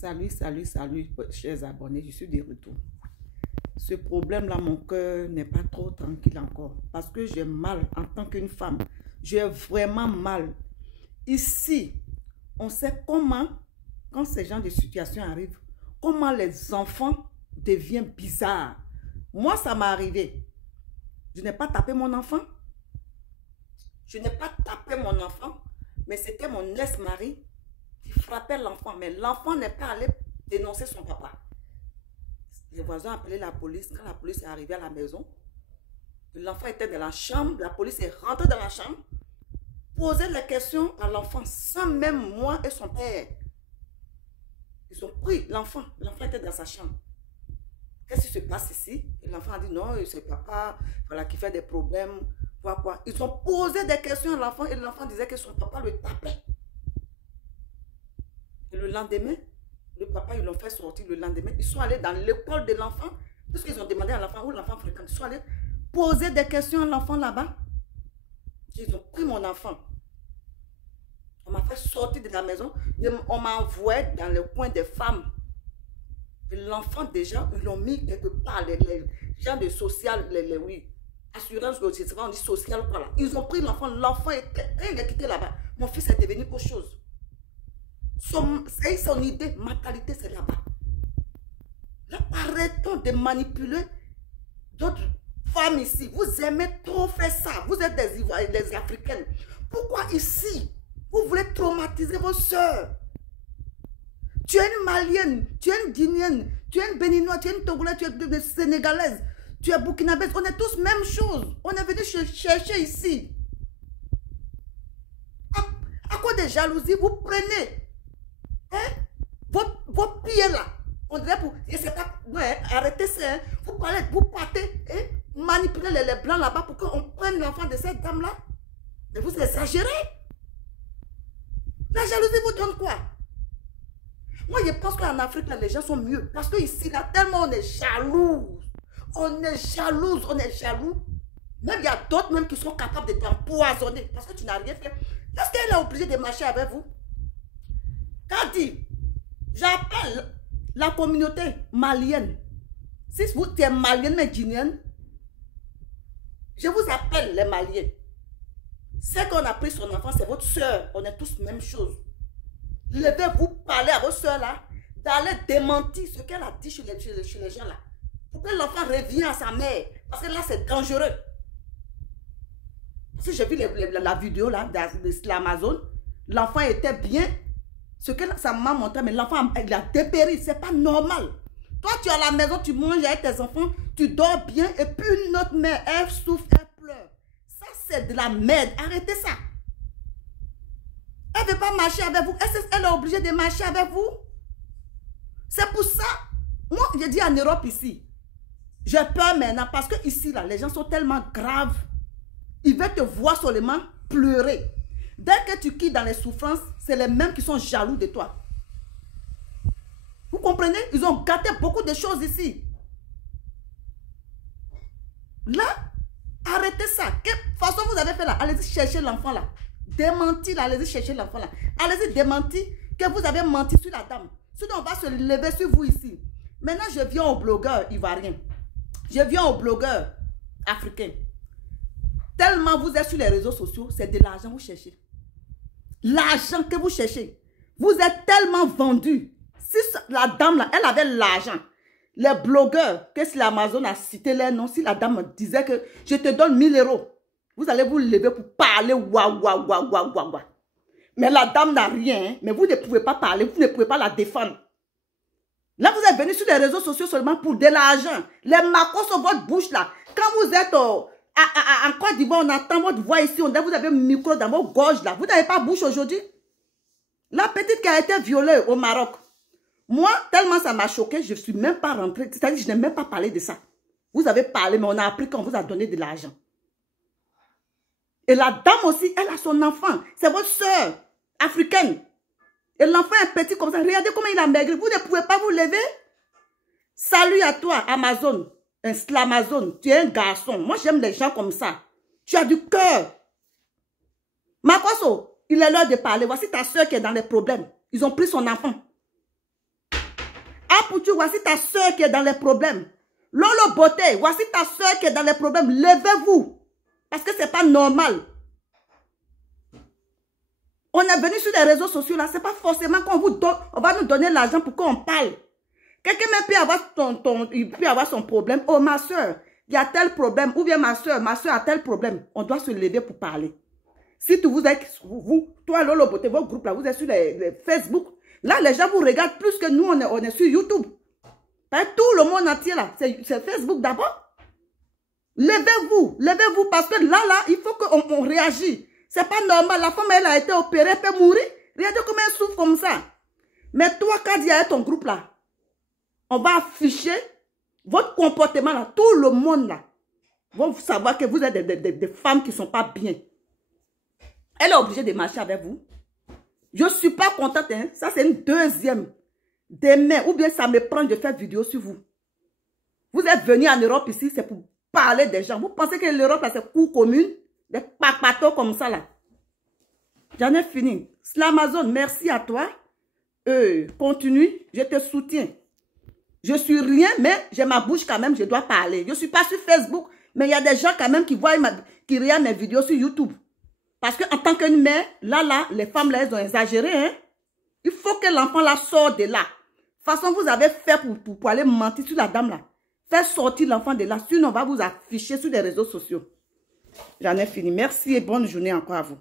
Salut, chers abonnés, je suis de retour. Ce problème-là, mon cœur n'est pas trop tranquille encore. Parce que j'ai mal en tant qu'une femme. J'ai vraiment mal. Ici, on sait comment, quand ces genres de situations arrivent, comment les enfants deviennent bizarres. Moi, ça m'est arrivé. Je n'ai pas tapé mon enfant. Mais c'était mon ex-mari qui frappait l'enfant. Mais l'enfant n'est pas allé dénoncer son papa. Les voisins ont appelé la police. Quand la police est arrivée à la maison, l'enfant était dans la chambre. La police est rentrée dans la chambre, posait les questions à l'enfant sans même moi et son père. Ils ont pris l'enfant. L'enfant était dans sa chambre. Qu'est-ce qui se passe ici? L'enfant a dit non, c'est papa, voilà, qui fait des problèmes. Quoi. Ils ont posé des questions à l'enfant et l'enfant disait que son papa le tapait. Et le lendemain, le papa, ils l'ont fait sortir le lendemain. Ils sont allés dans l'école de l'enfant, puisqu'ils ont demandé à l'enfant où l'enfant fréquente. Ils sont allés poser des questions à l'enfant là-bas. Ils ont pris mon enfant. On m'a fait sortir de la maison. On m'a envoyé dans le coin des femmes. L'enfant, déjà, ils l'ont mis quelque part, les gens de social, oui. Assurance, on dit social, voilà. Ils ont pris l'enfant, l'enfant il est quitté là-bas. Mon fils est devenu autre chose. Son idée, mentalité, c'est là-bas. Là, arrêtons de manipuler d'autres femmes ici. Vous aimez trop faire ça. Vous êtes des Ivoiriens, des Africaines. Pourquoi ici, vous voulez traumatiser vos soeurs? Tu es une Malienne, tu es une Guinéenne, tu es une Béninoise, tu es une Togolaise, tu es une Sénégalaise. Tu es burkinabèse, on est tous même chose. On est venu chercher ici. À cause de jalousie, vous prenez vos pieds là. On dirait pour... arrêtez ça. Hein. Vous partez manipuler les blancs là-bas pour qu'on prenne l'enfant de cette dame-là. Mais vous exagérez. La jalousie vous donne quoi? Moi, je pense qu'en Afrique, là, les gens sont mieux. Parce qu'ici, là, tellement on est jaloux. On est jalouse, on est jaloux. Même il y a d'autres même qui sont capables de t'empoisonner parce que tu n'as rien fait. Est-ce qu'elle est obligée de marcher avec vous? Quand dit, j'appelle la communauté malienne. Si vous êtes malienne mais guinéenne, je vous appelle les Maliens. C'est qu'on a pris son enfant, c'est votre soeur. On est tous même chose. Levez-vous, parlez à vos soeurs là, d'aller démentir ce qu'elle a dit chez les gens là. Pour que l'enfant revienne à sa mère. Parce que là, c'est dangereux. Si j'ai vu la vidéo là de l'Amazon, l'enfant était bien. Ce que sa maman montrait, mais l'enfant, il a dépéri. C'est pas normal. Toi, tu es à la maison, tu manges avec tes enfants, tu dors bien, et puis une autre mère, elle souffre, elle pleure. Ça, c'est de la merde. Arrêtez ça. Elle ne veut pas marcher avec vous. Elle est obligée de marcher avec vous. C'est pour ça. Moi, je dis en Europe ici. J'ai peur maintenant parce que ici, là, les gens sont tellement graves. Ils veulent te voir seulement pleurer. Dès que tu quittes dans les souffrances, c'est les mêmes qui sont jaloux de toi. Vous comprenez? Ils ont gâté beaucoup de choses ici. Là, arrêtez ça. Quelle façon vous avez fait là? Allez-y chercher l'enfant là. Démentir là, allez-y chercher l'enfant là. Allez-y démentir que vous avez menti sur la dame. Sinon, on va se lever sur vous ici. Maintenant, je viens aux blogueurs ivoiriens. Je viens aux blogueurs africains. Tellement vous êtes sur les réseaux sociaux, c'est de l'argent que vous cherchez. L'argent que vous cherchez. Vous êtes tellement vendus. Si la dame là, elle avait l'argent. Les blogueurs, que si l'Amazon a cité les noms, si la dame disait que je te donne 1000 €, vous allez vous lever pour parler. Mais la dame n'a rien. Mais vous ne pouvez pas parler, vous ne pouvez pas la défendre. Là, vous êtes venu sur les réseaux sociaux seulement pour de l'argent. Les macos sur votre bouche là. Quand vous êtes en Côte d'Ivoire, on entend votre voix ici. Vous avez un micro dans vos gorges là. Vous n'avez pas bouche aujourd'hui. La petite qui a été violée au Maroc. Moi, tellement ça m'a choqué, je ne suis même pas rentrée. C'est-à-dire que je n'ai même pas parlé de ça. Vous avez parlé, mais on a appris qu'on vous a donné de l'argent. Et la dame aussi, elle a son enfant. C'est votre soeur africaine. Et l'enfant est petit comme ça. Regardez comment il a maigri. Vous ne pouvez pas vous lever. Salut à toi, Amazon. L'Amazon. Tu es un garçon. Moi, j'aime les gens comme ça. Tu as du cœur. Makoso, il est l'heure de parler. Voici ta soeur qui est dans les problèmes. Ils ont pris son enfant. Couture, voici ta soeur qui est dans les problèmes. Lolo Beauté, voici ta soeur qui est dans les problèmes. Levez-vous. Parce que ce n'est pas normal. On est venu sur les réseaux sociaux là. Ce n'est pas forcément qu'on vous donne, on va nous donner l'argent pour qu'on parle. Quelqu'un même peut avoir son problème. Oh, ma soeur, il y a tel problème. Ou bien ma soeur a tel problème. On doit se lever pour parler. Si vous êtes, toi, Lolo Beauté, votre groupe là, vous êtes sur les Facebook. Là, les gens vous regardent plus que nous, on est sur YouTube. Tout le monde entier là, c'est Facebook d'abord. Levez-vous, parce que là, il faut qu'on réagisse. C'est pas normal, la femme, elle a été opérée, elle peut mourir. Regardez comment elle souffre comme ça. Mais toi, Kadia et ton groupe là, on va afficher votre comportement là, tout le monde là, va savoir que vous êtes des femmes qui ne sont pas bien. Elle est obligée de marcher avec vous. Je ne suis pas contente, hein. Ça c'est une deuxième. Demain, ou bien ça me prend de faire vidéo sur vous. Vous êtes venus en Europe ici, c'est pour parler des gens. Vous pensez que l'Europe, c'est cour commune? Des papatos comme ça, là. J'en ai fini. Slamazon, merci à toi. Continue, je te soutiens. Je suis rien, mais j'ai ma bouche quand même, je dois parler. Je ne suis pas sur Facebook, mais il y a des gens quand même qui voient, qui regardent mes vidéos sur YouTube. Parce qu'en tant qu'une mère, là, les femmes, là, elles ont exagéré, hein. Il faut que l'enfant, là, sorte de là. De toute façon, vous avez fait pour aller mentir sur la dame, là. Faites sortir l'enfant de là, sinon on va vous afficher sur les réseaux sociaux. J'en ai fini. Merci et bonne journée encore à vous.